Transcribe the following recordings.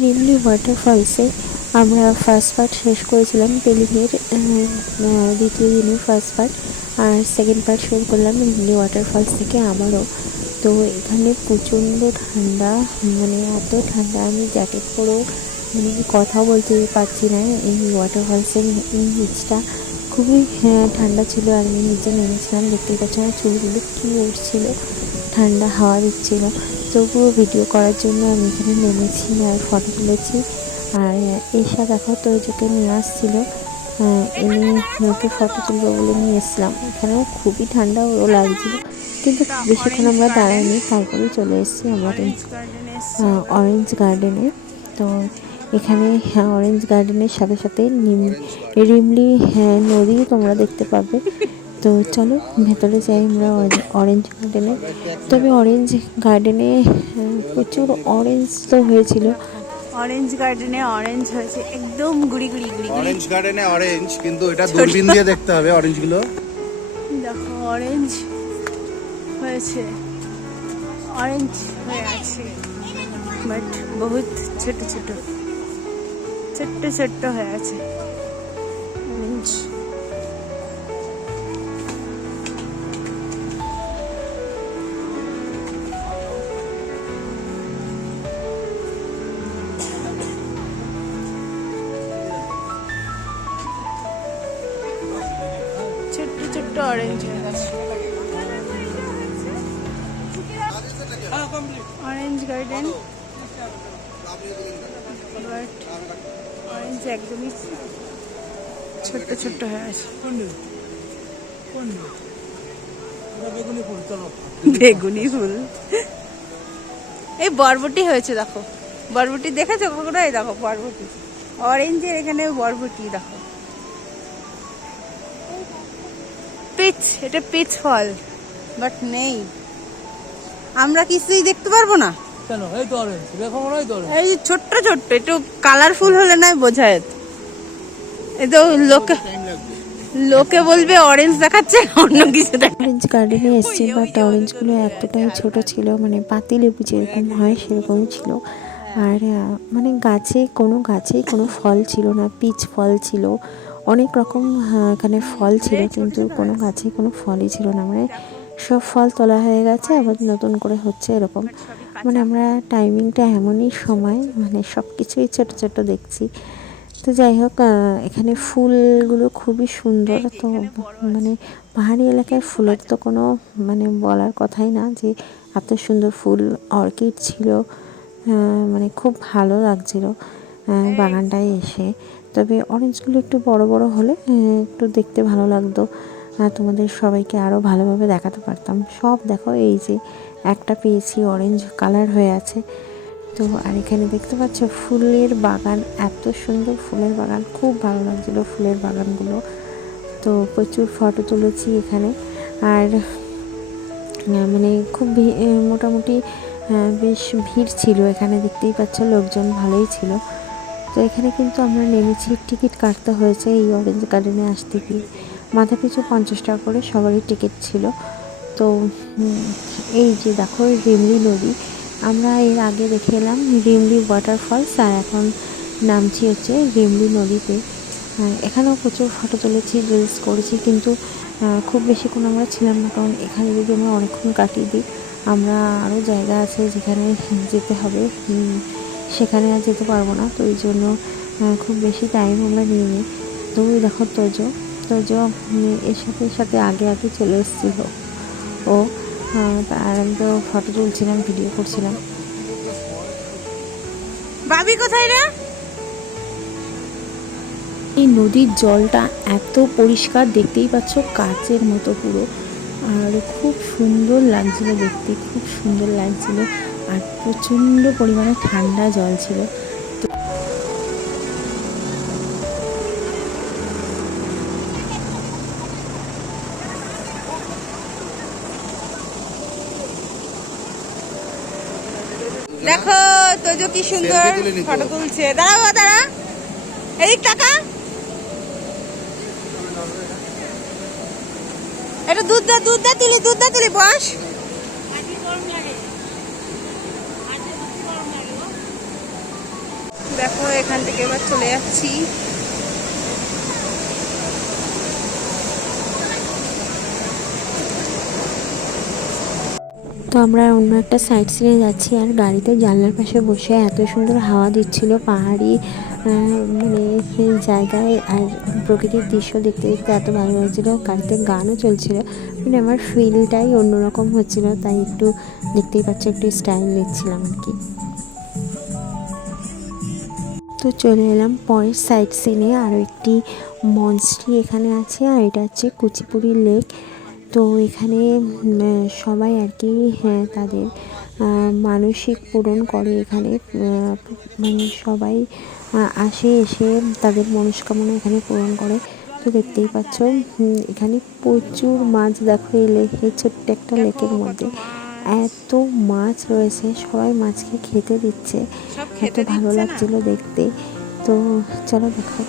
রিমলি ওয়াটারফলসে আমরা first part শেষ করেছিলাম বেলুনের দ্বিতীয় দিনের ফার্স্ট পার্ট, আর সেকেন্ড পার্ট শুরু করলাম রিমলি ওয়াটারফলস থেকে আবারও। তো এখানে প্রচণ্ড ঠান্ডা, মানে এত ঠান্ডা আমি জ্যাকেট পরেও কথা বলতে পারছি না। এই ওয়াটারফলসের নিচটা খুবই ঠান্ডা ছিল, আর আমি নিচে নেমেছিলাম, দেখতেই পাচ্ছি আমার চুলগুলো কী উঠছিল, ঠান্ডা হাওয়া দিচ্ছিল। তবুও ভিডিও করার জন্য আমি এখানে নেমেছি আর ফটো তুলেছি। আর এসা দেখো তোজোকে নিয়ে আসছিলো, এনে ওকে ফটো তুলবো বলে নিয়ে এসেছিলাম। এখানেও খুবই ঠান্ডা ও লাগছিল, কিন্তু বেশিক্ষণ আমরা দাঁড়াইনি, তারপরে চলে এসেছি আমাদের অরেঞ্জ গার্ডেনে। তো এখানে অরেঞ্জ গার্ডেনের সাথে সাথে রিমলি নদী তোমরা দেখতে পাবে। তো চলো ভেতরে যাই আমরা অরেঞ্জ গার্ডেনে। তবে অরেঞ্জ গার্ডেনে প্রচুর অরেঞ্জ তো হয়েছিল। অরেঞ্জ গার্ডেনে অরেঞ্জ হয়েছে একদম গুড়ি গুড়ি গুড়ি। অরেঞ্জ গার্ডেনে অরেঞ্জ, কিন্তু এটা দূরবীন দিয়ে দেখতে হবে অরেঞ্জগুলো। দেখো অরেঞ্জ হয়েছে, অরেঞ্জ হয়ে আছে, বাট বহুত ছোট ছোট ছোট্ট ছোট্ট হয়ে আছে অরেঞ্জ। ছোট্ট ছোট্ট অরেঞ্জ হয়ে গেছে। অরেঞ্জ গার্ডেন, বাট অরেঞ্জ একদমই ছোট্ট ছোট্ট হয়ে আছে। বেগুনি ফুল, এই বরবটি হয়েছে দেখো, বরবটি দেখেছো কখনো? এই দেখো বরবটি, অরেঞ্জের এখানে বরবটি দেখো। পিচ, এটা পিচ ফল, বাট নেই, আমরা কিছুই দেখতে পারবো না। কেন? এই তো অরেঞ্জ, দেখো মনে হয় তো অরেঞ্জ। এই ছোট্ট ছোট্ট একটু কালারফুল হলে না বোঝায়। এই তো লোকে বলবে অরেঞ্জ দেখাচ্ছে, অন্য কিছু দেখাচ্ছে। অরেঞ্জ গার্ডেনে এসেছি, বাট অরেঞ্জগুলো এতটাই ছোট ছিল, মানে পাতিলেবু যেরকম হয় সেরকম ছিল। আর মানে গাছেই কোনো ফল ছিল না, পিচ ফল ছিল, অনেক রকম এখানে ফল ছিল, কিন্তু কোনো গাছে কোনো ফলই ছিল না। মানে সব ফল তোলা হয়ে গেছে, আবার নতুন করে হচ্ছে এরকম। মানে আমরা টাইমিংটা এমনই সময়, মানে সব কিছুই ছোটো ছোটো দেখছি। তো যাই হোক, এখানে ফুলগুলো খুবই সুন্দর। তো মানে পাহাড়ি এলাকার ফুলের তো কোনো মানে বলার কথাই না, যে এত সুন্দর ফুল। অর্কিড ছিল, মানে খুব ভালো লাগছিল বাগানটায় এসে। তবে অরেঞ্জগুলো একটু বড় বড় হলে একটু দেখতে ভালো লাগতো, তোমাদের সবাইকে আরও ভালোভাবে দেখাতে পারতাম। সব দেখো, এই যে একটা পেয়েছি অরেঞ্জ কালার হয়ে আছে। তো আর এখানে দেখতে পাচ্ছ ফুলের বাগান, এত সুন্দর ফুলের বাগান, খুব ভালো লাগছিলো ফুলের বাগানগুলো। তো প্রচুর ফটো তুলেছি এখানে। আর মানে খুব মোটামুটি বেশ ভিড় ছিল এখানে, দেখতেই পাচ্ছ লোকজন ভালোই ছিল। তো এখানে কিন্তু আমরা নেমেছি, টিকিট কাটতে হয়েছে এই অরেঞ্জ গার্ডেনে আসতে গিয়ে। মাথা পিছু 50 টাকা করে সবারই টিকিট ছিল। তো এই যে দেখো রিমলি নদী, আমরা এর আগে দেখে এলাম রিমলি ওয়াটারফলস, আর এখন নামছি হচ্ছে রিমলি নদীতে। এখানেও প্রচুর ফটো তুলেছি, রিলস করেছি, কিন্তু খুব বেশিক্ষণ আমরা ছিলাম না, কারণ এখানে যদি আমরা অনেকক্ষণ কাটিয়ে দিই, আমরা আরও জায়গা আছে যেখানে যেতে হবে, সেখানে আর যেতে পারবো না। তো এই জন্য খুব বেশি টাইম আমরা নিয়ে নিই। তো ওই দেখো তোজো এর সাথে আগে চলে এসেছিলো ও, আর আমি তো ফটো তুলছিলাম, ভিডিও করছিলাম। বাবি কোথায় রে? এই নদীর জলটা এত পরিষ্কার, দেখতেই পাচ্ছ কাচের মতো পুরো, আর খুব সুন্দর লাগছিল দেখতে, খুব সুন্দর লাগছিল, আর প্রচণ্ড পরিমাণে ঠান্ডা জল ছিল। দেখো তোজো কি সুন্দর ফটো তুলছে। দাঁড়া দাঁড়া, এদিক টাকা, এটা দুধ দা তুলি বস। এখান থেকে এবার চলে যাচ্ছি। তো আমরা অন্য একটা সাইড সিনে যাচ্ছি, আর গাড়িতে জানলার পাশে বসে এত সুন্দর হাওয়া দিচ্ছিল পাহাড়ি মানে সেই জায়গায়, আর প্রকৃতির দৃশ্য দেখতে দেখতে এত ভালো লাগছিলো। গাড়িতে গানও চলছিল, মানে আমার ফিলটাই অন্যরকম হচ্ছিল, তাই একটু দেখতেই পাচ্ছ একটু স্টাইল নিচ্ছিলাম আর কি। তো চলে এলাম পরের সাইড সিনে। আরও একটি মঞ্চটি এখানে আছে, আর এটা হচ্ছে কুচিপুড়ি লেক। তো এখানে সবাই আর কি তাদের মানসিক পূরণ করে এখানে, মানে সবাই আসে, এসে তাদের মনস্কামনা এখানে পূরণ করে। তো দেখতেই পাচ্ছ এখানে প্রচুর মাছ, দেখো এই লেকে, ছোট্ট একটা লেকের মধ্যে এত মাছ রয়েছে, সবাই মাছকে খেতে দিচ্ছে, এত ভালো লাগছিল দেখতে। তো চলো দেখো।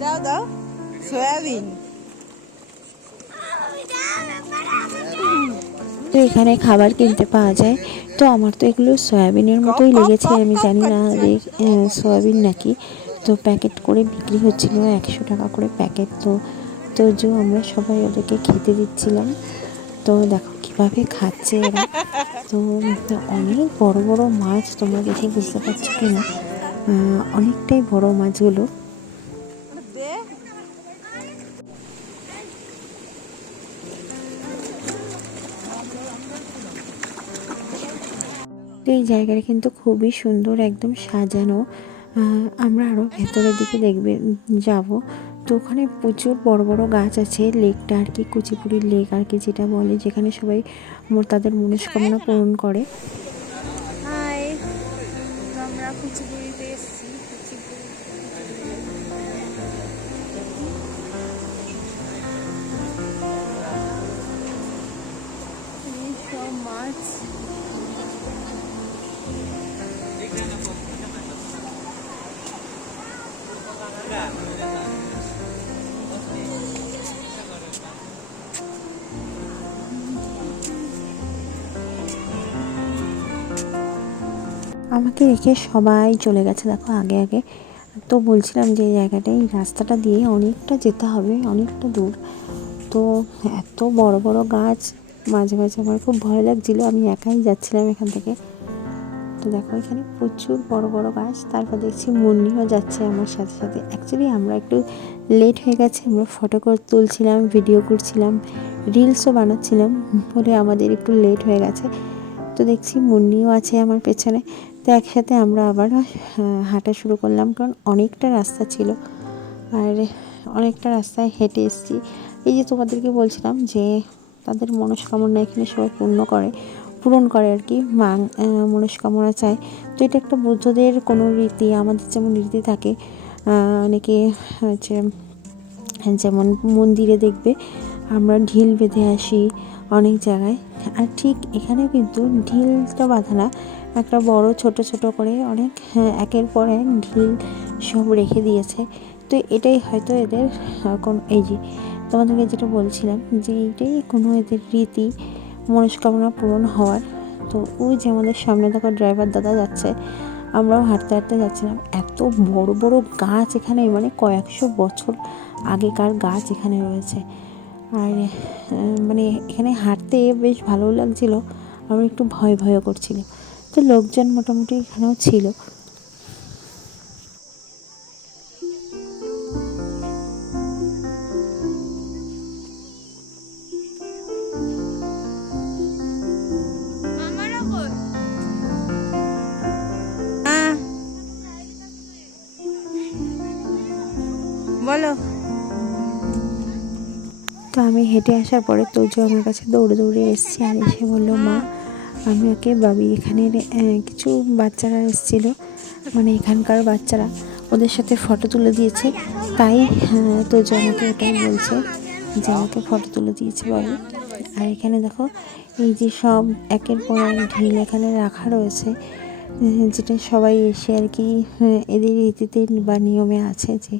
দাও দাও সয়াবিন। তো এখানে খাবার কিনতে পাওয়া যায়। তো আমার তো এগুলো সয়াবিনের মতোই লেগেছে, আমি জানি না যে সয়াবিন নাকি। তো প্যাকেট করে বিক্রি হচ্ছিল, 100 টাকা করে প্যাকেট। তো যে আমরা সবাই ওদেরকে খেতে দিচ্ছিলাম। তো দেখো কীভাবে খাচ্ছে এরা। তো অনেক বড় বড় মাছ, তোমরা দেখে বুঝতে পারছো কি না, অনেকটাই বড় মাছগুলো। তো এই জায়গাটা কিন্তু খুবই সুন্দর, একদম সাজানো। আমরা আরও ভেতরের দিকে যাব। তো ওখানে প্রচুর বড় বড় গাছ আছে। লেকটা আর কি কুচিপুড়ির লেক আর কি যেটা বলে, যেখানে সবাই তাদের মনস্কামনা পূরণ করে। হাই, আমরা কুচিপুড়িতে এসেছি। সব মাছ, আমাকে রেখে সবাই চলে গেছে দেখো আগে আগে। তো বলছিলাম যে এই জায়গাটায়, এই রাস্তাটা দিয়ে অনেকটা যেতে হবে, অনেকটা দূর। তো এত বড় বড় গাছ, মাঝে মাঝে আমার খুব ভয় লাগছিলো, আমি একাই যাচ্ছিলাম এখান থেকে। তো দেখো এখানে প্রচুর বড় বড় গাছ। তারপর দেখছি মুন্নিও যাচ্ছে আমার সাথে সাথে। অ্যাকচুয়ালি আমরা একটু লেট হয়ে গেছে, আমরা ফটো তুলছিলাম, ভিডিও করছিলাম, রিলসও বানাচ্ছিলাম বলে আমাদের একটু লেট হয়ে গেছে। তো দেখছি মুন্নিও আছে আমার পেছনে। তো একসাথে আমরা আবার হাঁটা শুরু করলাম, কারণ অনেকটা রাস্তা ছিল, আর অনেকটা রাস্তায় হেঁটে এসেছি। এই যে তোমাদেরকে বলছিলাম যে তাদের মনস্কামনা এখানে সবাই পূরণ করে আর কি, মনস্কামনা চায়। তো এটা একটা বুদ্ধদের কোনো রীতি, আমাদের যেমন রীতি থাকে অনেকে হচ্ছে, যেমন মন্দিরে দেখবে আমরা ঢিল বেঁধে আসি অনেক জায়গায়, আর ঠিক এখানেও কিন্তু ঢিলটা বাঁধা না, একটা বড় ছোট ছোট করে অনেক একের পর এক ঢিল সব রেখে দিয়েছে। তো এটাই হয়তো এদের এই যে তোমাদেরকে যেটা বলছিলাম, যে এইটাই কোনো এদের রীতি, মনস্কামনা পূরণ হওয়ার। তো ওই যে আমাদের সামনে দেখো ড্রাইভার দাদা যাচ্ছে, আমরাও হাঁটতে হাঁটতে যাচ্ছিলাম। এত বড় বড় গাছ এখানে, মানে কয়েকশো বছর আগেকার গাছ এখানে রয়েছে। আর মানে এখানে হাঁটতে বেশ ভালো লাগছিল, আমার একটু ভয় ভয়ও করছিল। তো লোকজন মোটামুটি এখানেও ছিল। বলো। তো আমি হেঁটে আসার পরে তোজো আমার কাছে দৌড়ে দৌড়ে এসছে, আর এসে বললো, মা আমি ওকে বাবি, এখানের কিছু বাচ্চারা এসেছিলো, মানে এখানকার বাচ্চারা, ওদের সাথে ফটো তুলে দিয়েছে। তাই তোজো আমাকে ওটাই বলছে যে আমাকে ফটো তুলে দিয়েছে বাবু। আর এখানে দেখো এই যে সব একের পর এক ঢিল এখানে রাখা রয়েছে, যেটা সবাই এসে আর কি এদের রীতিতে বা নিয়মে আছে যে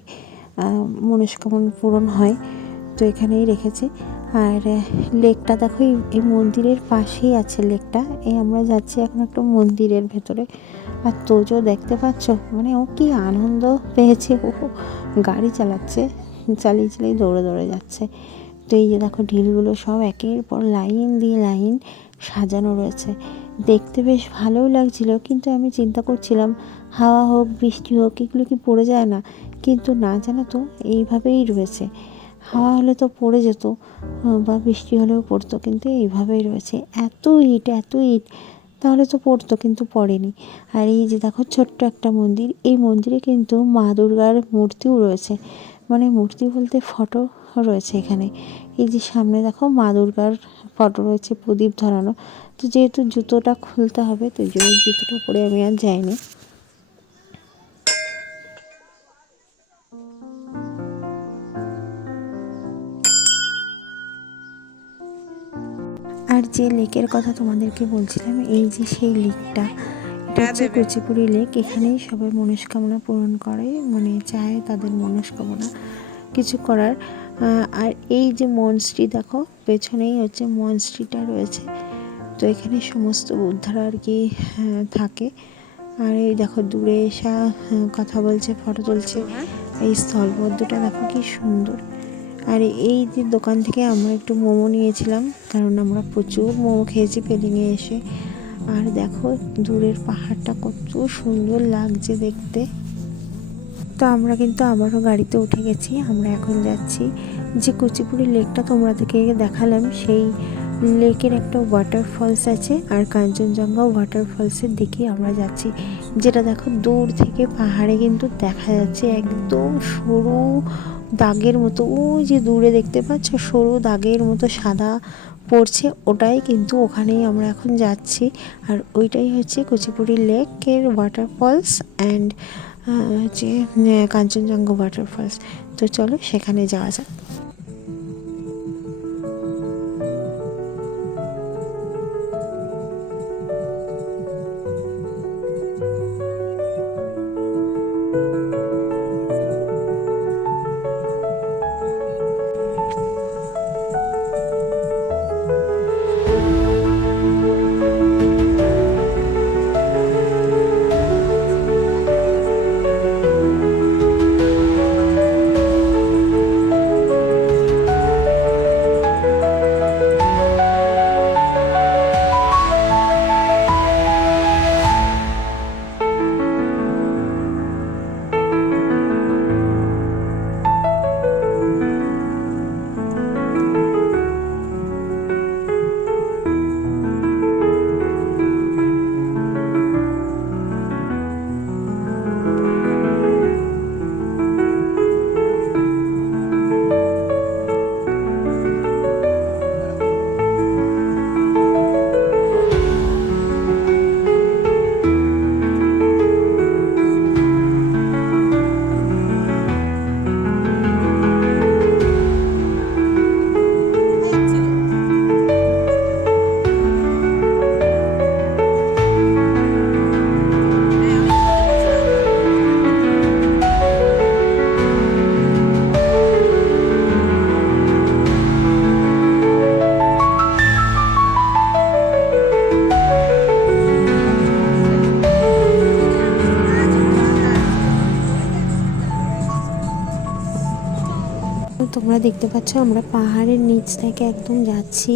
মনস্কামনা পূরণ হয়, তো এখানেই রেখেছে। আর লেকটা দেখো এই মন্দিরের পাশেই আছে লেকটা। এই আমরা যাচ্ছি এখন একটা মন্দিরের ভেতরে, আর তোজো দেখতে পাচ্ছ মানে ও কি আনন্দ পেয়েছে, ও গাড়ি চালাচ্ছে, চালিয়ে চালিয়ে দৌড়ে দৌড়ে যাচ্ছে। তো এই যে দেখো ঢিলগুলো সব একের পর লাইন দিয়ে লাইন সাজানো রয়েছে, দেখতে বেশ ভালোই লাগছিল। কিন্তু আমি চিন্তা করছিলাম হাওয়া হোক বৃষ্টি হোক এগুলো কি পড়ে যায় না, কিন্তু না জানো তো এইভাবেই রয়েছে। হাওয়া হলে তো পড়ে যেত বা বৃষ্টি হলেও পড়তো, কিন্তু এইভাবেই রয়েছে। এত ইট এত ইট, তাহলে তো পড়তো কিন্তু পড়েনি। আর এই যে দেখো ছোট্ট একটা মন্দির, এই মন্দিরে কিন্তু মা দুর্গার মূর্তিও রয়েছে, মানে মূর্তি বলতে ফটো রয়েছে এখানে। এই যে সামনে দেখো মা দুর্গার ফটো রয়েছে, প্রদীপ ধরানো। তো যেহেতু জুতোটা খুলতে হবে, তো এই জন্য জুতোটা পরে আমি আর যাইনি। আর যে লেকের কথা তোমাদেরকে বলছিলাম, এই যে সেই লেকটা, এটা হচ্ছে কুচিপুড়ি লেক। এখানেই সবাই মনস্কামনা পূরণ করে, মানে চায় তাদের মনস্কামনা কিছু করার। আর এই যে মনস্ট্রি দেখো পেছনেই হচ্ছে মনস্ট্রিটা রয়েছে, তো এখানে সমস্ত বুদ্ধারা আর কি থাকে। আর এই দেখো দূরে এসা কথা বলছে, ফটো তুলছে। এই স্থলবদ্ধটা দেখো কি সুন্দর। আর এই যে দোকান থেকে আমরা একটু মোমো নিয়েছিলাম, কারণ আমরা প্রচুর মোমো খেয়েছি পেলিংয়ে এসে। আর দেখো দূরের পাহাড়টা কত সুন্দর লাগছে দেখতে। তো আমরা কিন্তু আবারও গাড়িতে উঠে গেছি, আমরা এখন যাচ্ছি যে কুচিপুড়ি লেকটা তোমাদেরকে দেখালাম, সেই লেকের একটা ওয়াটারফলস আছে, আর কাঞ্চনজঙ্ঘা ওয়াটারফলসের দিকে আমরা যাচ্ছি। যেটা দেখো দূর থেকে পাহাড়ে কিন্তু দেখা যাচ্ছে একদম সরু দাগের মতো, ওই যে দূরে দেখতে পাচ্ছ সরু দাগের মতো সাদা পড়ছে, ওটাই কিন্তু ওখানেই আমরা এখন যাচ্ছি। আর ওইটাই হচ্ছে কুচিপুড়ি লেকের ওয়াটারফলস অ্যান্ড হচ্ছে কাঞ্চনজঙ্ঘা ওয়াটারফলস। তো চলো সেখানে যাওয়া যাক। তোমরা দেখতে পাচ্ছ আমরা পাহাড়ের নিচ থেকে একদম যাচ্ছি,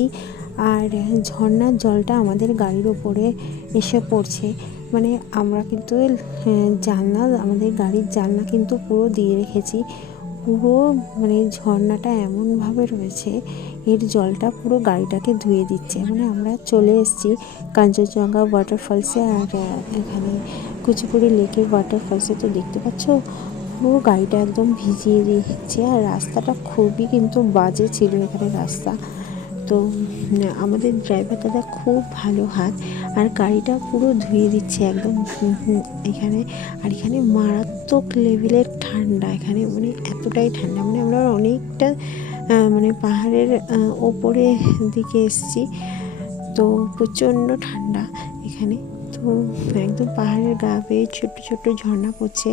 আর ঝর্ণার জলটা আমাদের গাড়ির ওপরে এসে পড়ছে। মানে আমরা কিন্তু জানলা, আমাদের গাড়ির জানলা কিন্তু পুরো দিয়ে রেখেছি, পুরো মানে ঝর্ণাটা এমনভাবে রয়েছে, এর জলটা পুরো গাড়িটাকে ধুয়ে দিচ্ছে। মানে আমরা চলে এসেছি কাঞ্চনজঙ্ঘা ওয়াটারফলসে, আর এখানে কুচিপুড়ি লেকের ওয়াটারফলসে। তো দেখতে পাচ্ছ পুরো গাড়িটা একদম ভিজিয়ে দিচ্ছে, আর রাস্তাটা খুবই কিন্তু বাজে ছিল এখানে রাস্তা। তো আমাদের ড্রাইভার দাদা খুব ভালো হাত, আর গাড়িটা পুরো ধুয়ে দিচ্ছে একদম এখানে। আর এখানে মারাত্মক লেভেলের ঠান্ডা, এখানে মানে এতটাই ঠান্ডা, মানে আমরা অনেকটা মানে পাহাড়ের ওপরে দিকে এসেছি। তো প্রচণ্ড ঠান্ডা এখানে। তো একদম পাহাড়ের গা বেয়ে ছোট্ট ছোট্ট ঝর্ণা পড়ছে,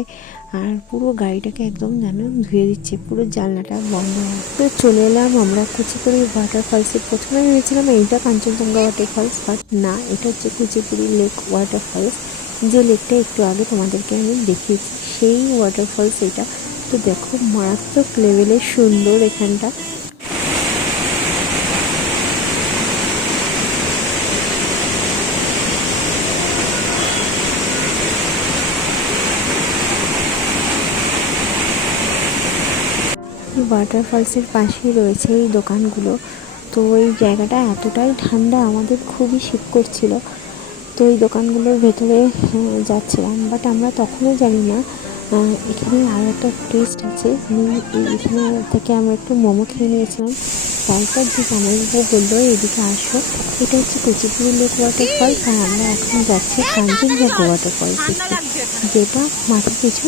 আর পুরো গাড়িটাকে একদম যেন ধুয়ে দিচ্ছে, পুরো জানলাটা বন্ধ হয়। তো চলে এলাম আমরা কুচিপুড়ি ওয়াটারফলসে। প্রথমে ভেবেছিলাম এইটা কাঞ্চনজঙ্ঘা ওয়াটারফলস, বাট না, এটা হচ্ছে কুচিপুড়ি লেক ওয়াটারফলস, যে লেকটা একটু আগে তোমাদেরকে আমি দেখিয়েছি, সেই ওয়াটারফলস এটা। তো দেখো মারাত্মক লেভেলের সুন্দর এখানটা। ওয়াটারফলসের পাশেই রয়েছে এই দোকানগুলো। তো এই জায়গাটা এতটাই ঠান্ডা, আমাদের খুবই শীত করছিল। তো এই দোকানগুলোর ভেতরে যাচ্ছিলাম, বাট আমরা তখনও জানি না এখানে আর একটা টেস্ট আছে। এখানে থেকে আমরা একটু মোমো খেয়ে নিয়েছিলাম। তারপর যে জামাইবাবু বললো এদিকে আসো, এটা হচ্ছে কুচিপুড়ি লেক ওয়াটারফলস, আর আমরা এখন যাচ্ছি কাঞ্চনজঙ্ঘা ওয়াটারফলস দেখতে, যেটা মাথা পিছু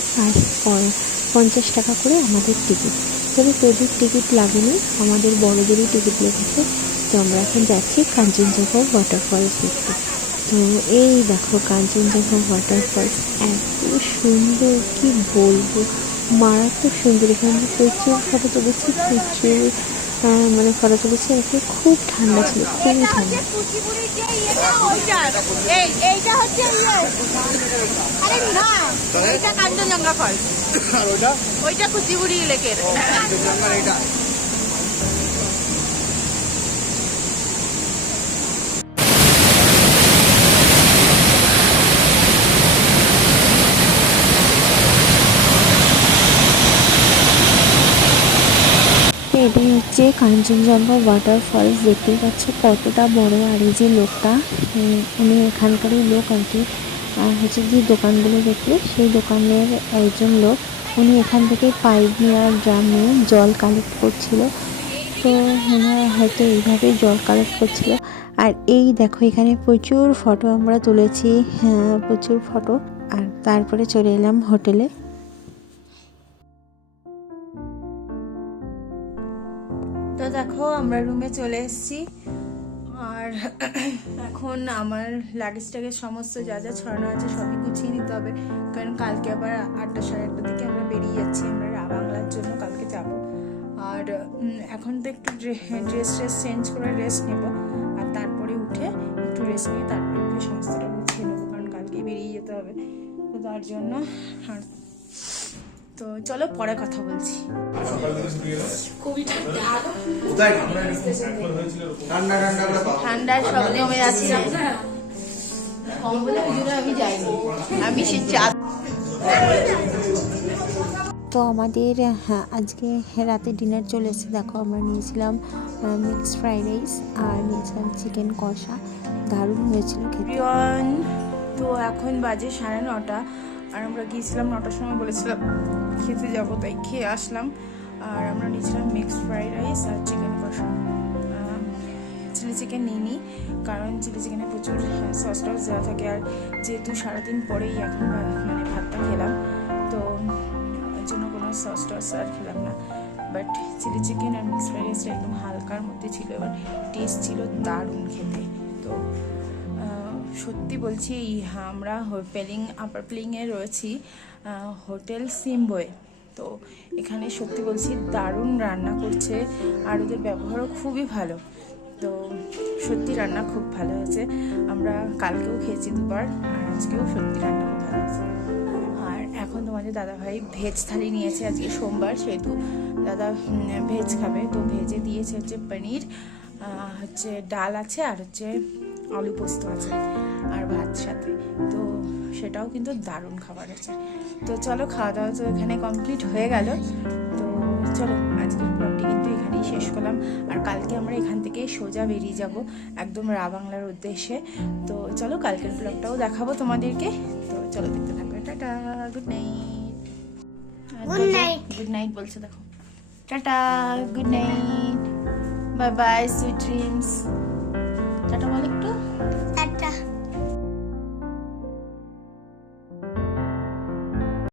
50 টাকা করে আমাদের টিকিট। তবে তোদের টিকিট লাগেনি, আমাদের বড়দেরই টিকিট লেগেছে। তো আমরা এখন যাচ্ছি কাঞ্চনজঙ্ঘা ওয়াটারফলস দেখতে। তো এই দেখো কাঞ্চনজঙ্ঘা ওয়াটারফলস, এত সুন্দর কি বলবো, মারাত্মক সুন্দর। এখানে প্রচুর ফটো তুলেছি, প্রচুর মানে ফটো তুলেছি। একে খুব ঠান্ডা ছিল, খুবই ঠান্ডা। কাঞ্চনজঙ্ঘা ফলস, আর ওটা ওইটা কুচিপুড়ি লেকের। এটা এটাই হচ্ছে কাঞ্চনজঙ্ঘা ওয়াটারফলস। দেখতেই পাচ্ছ কতটা বড়। আর এই যে লোকটা, উনি এখানকারই লোক আর কি, হচ্ছে যে দোকানগুলো দেখলে সেই দোকানের একজন লোক। উনি এখান থেকে পাইপ নিয়ে আর ড্রাম নিয়ে জল কালেক্ট করছিল। তো ওনারা হয়তো এইভাবে জল কালেক্ট করছিল। আর এই দেখো এখানে প্রচুর ফটো আমরা তুলেছি, হ্যাঁ প্রচুর ফটো। আর তারপরে চলে এলাম হোটেলে। তো দেখো আমরা রুমে চলে এসেছি, আর এখন আমার লাগেজ টাগেজ সমস্ত যা যা ছড়ানো আছে সবই গুছিয়ে নিতে হবে, কারণ কালকে আবার 8টা সাড়ে 8টার দিকে আমরা বেরিয়ে যাচ্ছি, আমরা বাংলার জন্য কালকে যাব। আর এখন তো একটু ড্রেস চেঞ্জ করে রেস্ট নেব, আর তারপরে উঠে একটু রেস্ট নিয়ে তারপরে উঠে সমস্তটা গুছিয়ে নেবো, কারণ কালকে বেরিয়ে যেতে হবে। তো তার জন্য তো চলো পরে কথা বলছি। ঠান্ডায় সব জমে যাচ্ছে, আমি যাইনি, আমি সে চা। তো আমাদের আজকে রাতে ডিনার চলে এসেছে। দেখো আমরা নিয়েছিলাম মিক্সড ফ্রাইড রাইস আর নিয়েছিলাম চিকেন কষা, দারুণ হয়েছিল খেতে। তো এখন বাজে 9:30, আর আমরা গিয়েছিলাম 9টার সময়, বলেছিলাম খেতে যাবো, তাই খেয়ে আসলাম। আর আমরা নিয়েছিলাম মিক্সড ফ্রাইড রাইস আর চিকেন কষা। চিলি চিকেন নিইনি, কারণ চিলি চিকেনে প্রচুর সস টস দেওয়া থাকে, আর যেহেতু সারাদিন পরেই এখন মানে ভাতটা খেলাম, তো ওই জন্য কোনো সস টস আর খেলাম না। বাট চিলি চিকেন আর মিক্সড ফ্রাইড রাইসটা একদম হালকার মধ্যে ছিল, এবার টেস্ট ছিল দারুণ খেতে। তো সত্যি বলছি, আমরা আপার প্লেইংয়ে রয়েছি হোটেল সিম্বোয়ে। তো এখানে সত্যি বলছি দারুণ রান্না করছে, আর ওদের ব্যবহারও খুবই ভালো। তো সত্যি রান্না খুব ভালো হয়েছে, আমরা কালকেও খেয়েছি দুবার, আর আজকেও সত্যি রান্না খুব ভালো হয়েছে। আর এখন তোমাদের দাদাভাই ভেজ থালি নিয়েছে, আজকে সোমবার সেহেতু দাদা ভেজ খাবে। তো ভেজে দিয়েছে হচ্ছে পনির, হচ্ছে ডাল আছে, আর হচ্ছে আলু পোস্ত আছে, আর ভাত সাথে। তো সেটাও কিন্তু দারুণ খাবার আছে। তো চলো খাওয়া দাওয়া তো এখানে কমপ্লিট হয়ে গেল। তো চলো আজকের ব্লগটি কিন্তু এখানেই শেষ করলাম, আর কালকে আমরা এখান থেকে সোজা বেরিয়ে যাব একদম বাংলার উদ্দেশ্যে। তো চলো কালকের ব্লগটাও দেখাবো তোমাদেরকে। তো চলো দেখতে থাকো। Tata, good night. Good night বলছে, দেখো tata, good night, bye bye, sweet dreams. Tata বল একটু।